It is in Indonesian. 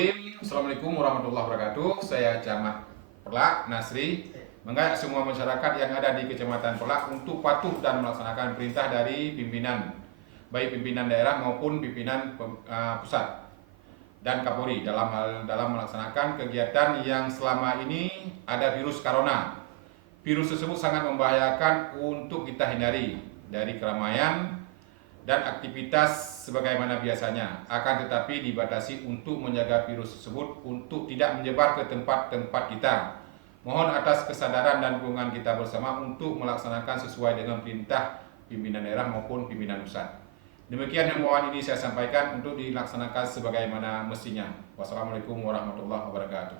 Bismillahirrahmanirrahim. Assalamualaikum warahmatullahi wabarakatuh. Saya Camat Perlak Nasri mengajak semua masyarakat yang ada di Kecamatan Perlak untuk patuh dan melaksanakan perintah dari pimpinan, baik pimpinan daerah maupun pimpinan pusat dan Kapolri dalam melaksanakan kegiatan yang selama ini ada virus corona. Virus tersebut sangat membahayakan untuk kita hindari dari keramaian dan aktivitas sebagaimana biasanya, akan tetapi dibatasi untuk menjaga virus tersebut untuk tidak menyebar ke tempat-tempat kita. Mohon atas kesadaran dan dukungan kita bersama untuk melaksanakan sesuai dengan perintah pimpinan daerah maupun pimpinan pusat. Demikian himbauan ini saya sampaikan untuk dilaksanakan sebagaimana mestinya. Wassalamualaikum warahmatullahi wabarakatuh.